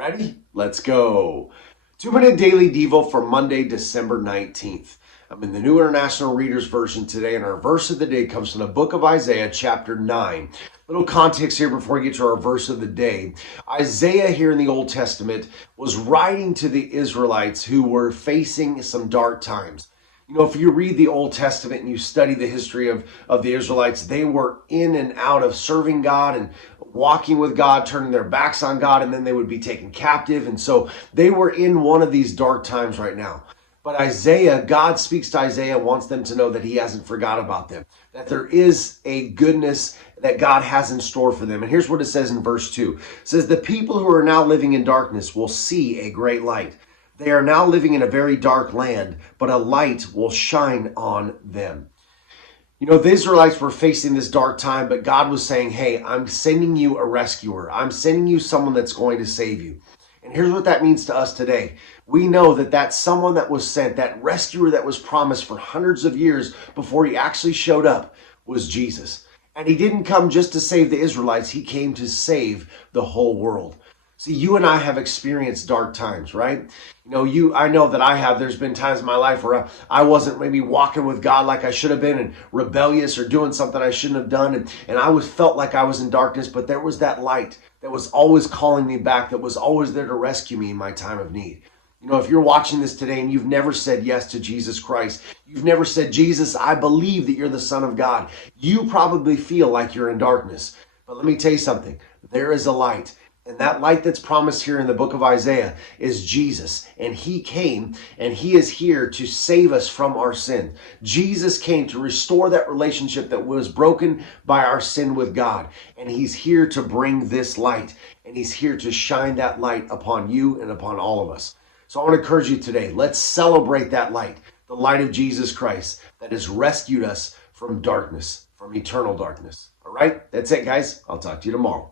Ready? Let's go. 2-minute daily devo for Monday, December 19th. I'm in the New International Reader's Version today, and our verse of the day comes from the book of Isaiah, chapter 9. Little context here before we get to our verse of the day. Isaiah here in the Old Testament was writing to the Israelites who were facing some dark times. You know, if you read the Old Testament and you study the history of the Israelites, they were in and out of serving God and walking with God, turning their backs on God, and then they would be taken captive. And so they were in one of these dark times right now. But Isaiah, God speaks to Isaiah, wants them to know that he hasn't forgot about them, that there is a goodness that God has in store for them. And here's what it says in verse 2. It says, "The people who are now living in darkness will see a great light. They are now living in a very dark land, but a light will shine on them." You know, the Israelites were facing this dark time, but God was saying, hey, I'm sending you a rescuer. I'm sending you someone that's going to save you. And here's what that means to us today. We know that that someone that was sent, that rescuer that was promised for hundreds of years before he actually showed up, was Jesus. And he didn't come just to save the Israelites. He came to save the whole world. See, you and I have experienced dark times, right? You know, I know that I have. There's been times in my life where I wasn't maybe walking with God like I should have been, and rebellious or doing something I shouldn't have done. And I felt like I was in darkness, but there was that light that was always calling me back, that was always there to rescue me in my time of need. You know, if you're watching this today and you've never said yes to Jesus Christ, you've never said, Jesus, I believe that you're the Son of God, you probably feel like you're in darkness. But let me tell you something. There is a light. And that light that's promised here in the book of Isaiah is Jesus. And he came and he is here to save us from our sin. Jesus came to restore that relationship that was broken by our sin with God. And he's here to bring this light. And he's here to shine that light upon you and upon all of us. So I want to encourage you today. Let's celebrate that light, the light of Jesus Christ that has rescued us from darkness, from eternal darkness. All right? That's it, guys. I'll talk to you tomorrow.